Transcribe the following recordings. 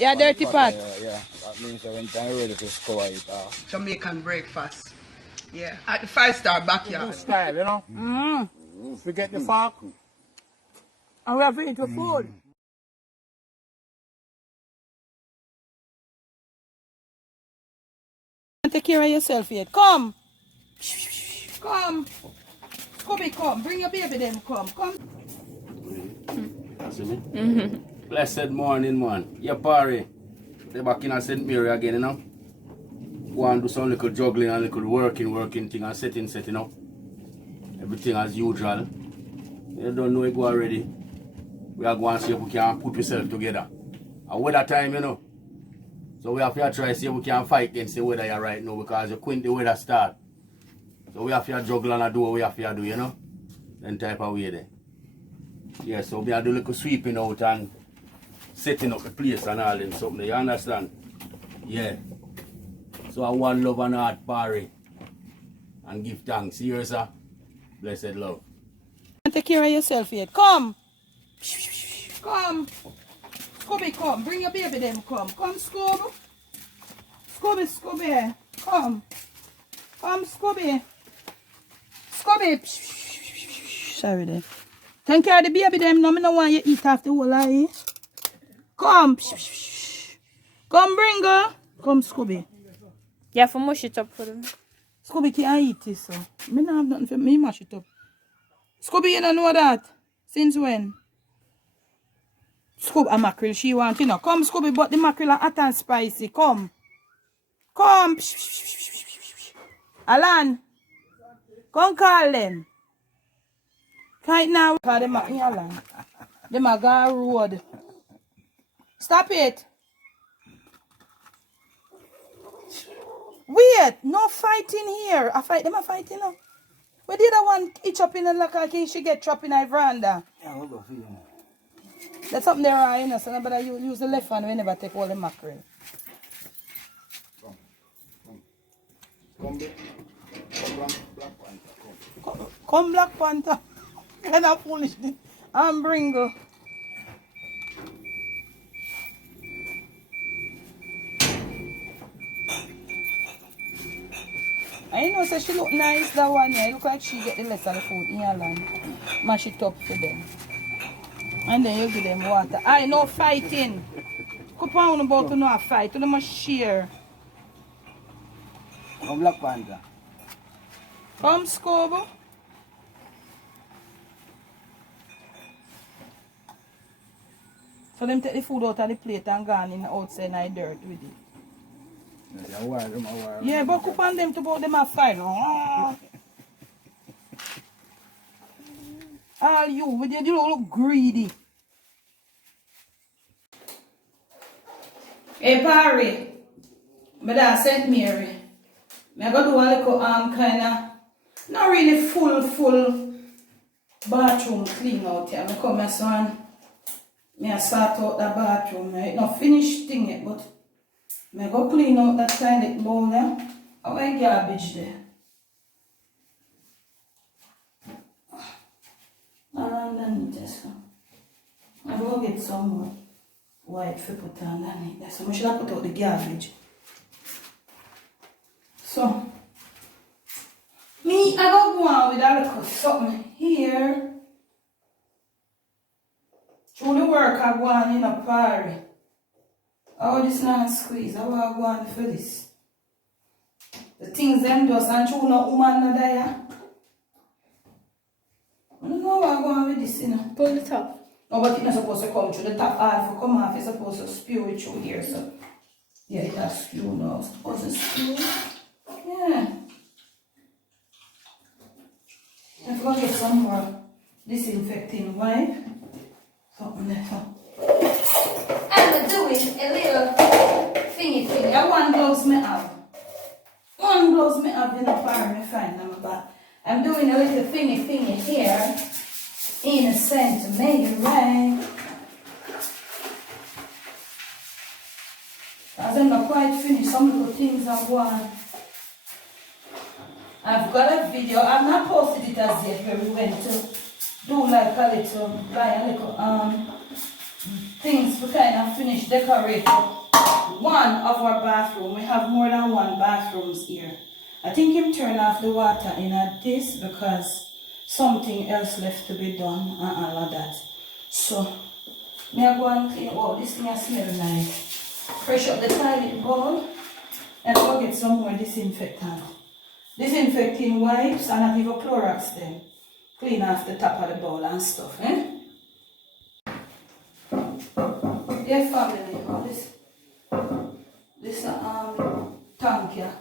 Yeah, dirty pot. Yeah. That means that when time ready to score it. Jamaican breakfast. Yeah, at the 5-star backyard. Style, you know? Forget the fork. And we have to eat the food. Take care of yourself yet. Come. Come. Scooby, come. Bring your baby them. Come. See me? Blessed morning, man. Yeah, party. They back in St. Mary again, you know? Go and do some little juggling and little working thing and setting up. Everything as usual. You don't know it go already. We are going to see if we can put ourselves together. And weather time, you know. So we have to try to see if we can fight against the weather here right now because you couldn't the weather start. So we have to juggle and do what we have to do, you know? Then type of way there. Yeah, so we have to do a little sweeping out and setting up the place and all and something. You understand? Yeah. So I want love and heart party. And give thanks. See you, sir. Blessed love. Take care of yourself yet. Come. Come. Scooby, come. Bring your baby them. Come, Scooby. Scooby. Come. Come, Scooby. Sorry then. Take care of the baby them. No, I don't want you to eat off the whole eye. Come. Come, bring her. Come, Scooby. You have to mush it up for them. Scooby can't eat this, so. I don't have nothing for me mash it up. Scooby, you don't know that? Since when? Scooby, a mackerel she want, you know. Come, Scooby, but the mackerel are hot and spicy. Come. Allan. Come call them. Right now, call them at Allan. Them a go road. Stop it. Wait, no fighting here. Them a fighting now. Where did I want each up in the locker case she get trapped in a veranda? Yeah, we'll go for you. That's something there, right? You know, so nobody use the left hand whenever take all the mackerel. Come, Black Panther. Kind of foolish. And bring her. I know, so she look nice, that one. Yeah. It look like she get the rest of the food in Allan. Mash it up for them. And then you give them water. I no fighting. Come on about to no fight. You must share. Come, Black Panther. Come, Scooby. So them take the food out of the plate and gone in outside in the dirt with it. Yeah, but come on them to about them a fight. All you look greedy. Hey, Parry. But that's St. Mary. I go do a little kind of, not really full bathroom clean out here. I come here, son. I start out the bathroom. It's not finished thing yet, but I go clean out that toilet bowl there. How my garbage there? Underneath this. I go get some more white for put underneath there. So I should have put out the garbage. So, me, I go on with a little something here. Through the work I go on in a party. Oh, this not squeeze. I want to go on for this. The things them does and through no woman not there. I don't know what I go on with this, you know. Pull the top. No, but it's not supposed to come through the top half. To come off, it's supposed to spew it through here. So, yeah, it has spew now. It's supposed to spew. Yeah. I forgot to get some more disinfecting wipe. Something there. I'm doing a little thingy. I want gloves me have. One gloves me have in the fire me find them but I'm doing a little thingy here. In a center, maybe right. As I'm not quite finished, some little things I want. I've got a video, I've not posted it as yet, where we went to do like a little, buy a little things we kind of finish decorating one of our bathroom. We have more than one bathrooms here. I think him turn off the water in this because something else left to be done and all of that. So me I go and clean. Oh, this thing smell nice. Fresh up the toilet bowl and go get some more disinfectant. Disinfecting wipes and I give a Clorox then. Clean off the top of the bowl and stuff, eh? Yeah, family, all this tank here,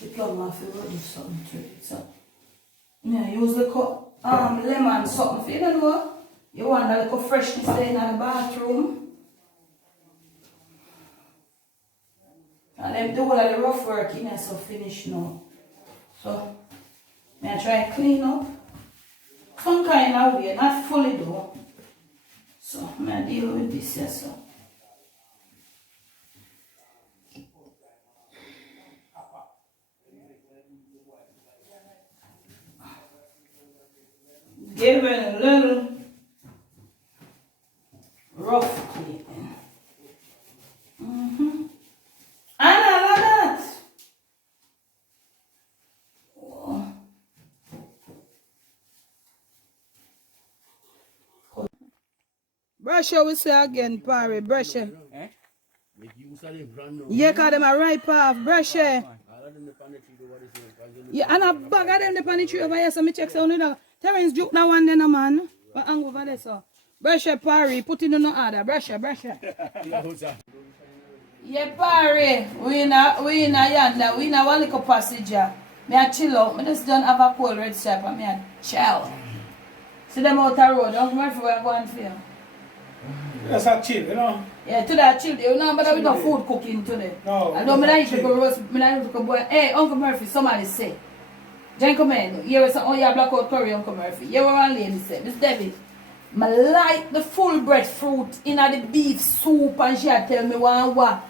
the plumber have to do something to it. So, yeah, use the lemon something for you know. You want a little freshness there in the bathroom. And then do all of the rough work in there, so finish now. So, I try to clean up some kind of way, not fully though. So, I deal with this here, so. Give it a little rough cleaning. And I love that. Whoa. Brush we say again, Parry, brush it. Yeah, cause them a ripe off, brush it. Yeah, and a bag of them the on the tree over here, so me check some of them. Terence juke that one then, man. But hang over there, so. Brush it, Parry, put it in no order, brush it, brush it. Yeah, Parry, we in a yonder, we in a one little passage here. Me a chill out, me just don't have a cold red stripe and me a chill. See them out the road, don't come everywhere I go and feel. That's a chill, you know. Yeah, today I chilled. You know, but we got food cooking today. No. I don't like to go roast, I like to go boil. Hey, Uncle Murphy, somebody say. Gentlemen, here is oh yeah, blackout curry, Uncle Murphy. Here one lady say, Miss David, I like the full breadfruit in the beef soup and she tell me what.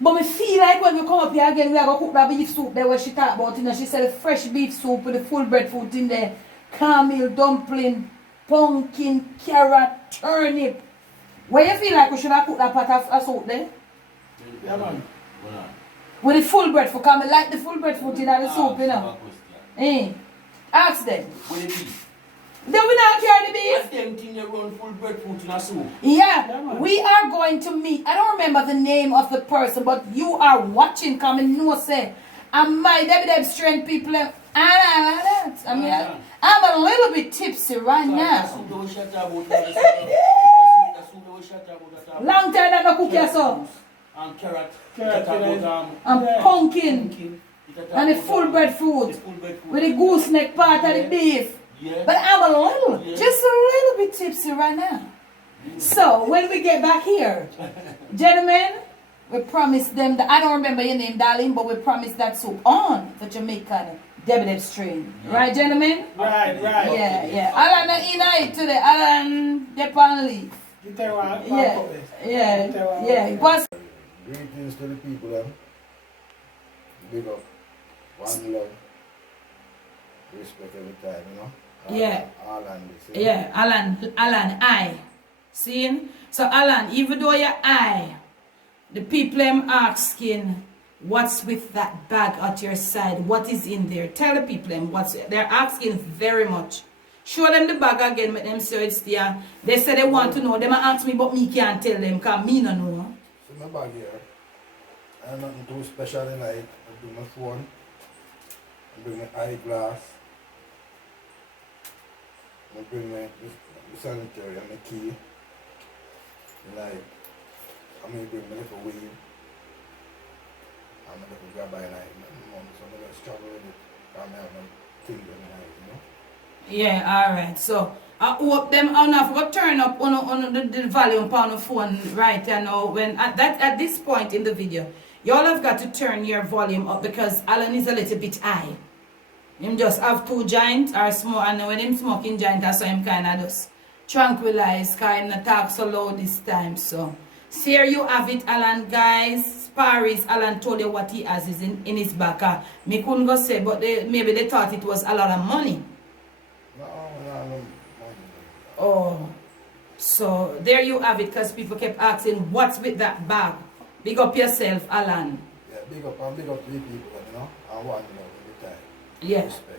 But me feel like when we come up here again, we are going to cook that beef soup there where she talk about it. She said fresh beef soup with the full breadfruit in there. Caramel, dumpling, pumpkin, carrot, turnip. Where you feel like we should have cooked that pot of soup there? Yeah, man. With the full breadfruit, because I like the full breadfruit in the soup, you know. Eh? Ask them. With the beef. Then we not carry the beef. That's them thing you run full breadfruit in a soup. Yeah, we are going to meet. I don't remember the name of the person, but you are watching, come and know, say, and my Debbie strength people, I mean, I'm a little bit tipsy right now. Long time that I cook yourself. And carrot, and pumpkin, and the full breadfruit, with the gooseneck part of the beef. Yeah. But I'm a little, just a little bit tipsy right now. So, when we get back here, gentlemen, we promised them that, I don't remember your name, darling, but we promised that soup on for Jamaican Debbie strain. Right, gentlemen? Right. Yeah. Allan in it today. Allan, Japan leave. Yeah. What's Greetings to the people, big up, one love, respect every time, you know. Yeah. Allan, yeah, Allan, I. See? So, Allan, even though you're I, the people I'm asking, what's with that bag at your side? What is in there? Tell the people what's they're asking very much. Show them the bag again, make them say it's there. They say they want to know. They might ask me, but me can't tell them because me no know. So my bag here, I have nothing too special in it. I bring my phone, I bring my eyeglass, I bring my sanitary and my key. Like, I may bring my little weed. I'm a little grab by night. So I'm going to struggle with it. I have no things in the night, you know. Yeah, alright. So I hope them enough will turn up on the volume on the phone right now. When at this point in the video, y'all have got to turn your volume up because Allan is a little bit high. Him just have two joints or smoke, and when him smoking joint, that's why him kinda just tranquilize, because him not talk so loud this time. So here you have it, Allan, guys. Paris, Allan told you what he has is in his back. Me couldn't go say, but maybe they thought it was a lot of money. No. Oh, So there you have it, because people kept asking what's with that bag. Big up yourself, Allan. Yeah, big up to the people, you know, and one love every time. Yeah. Respect.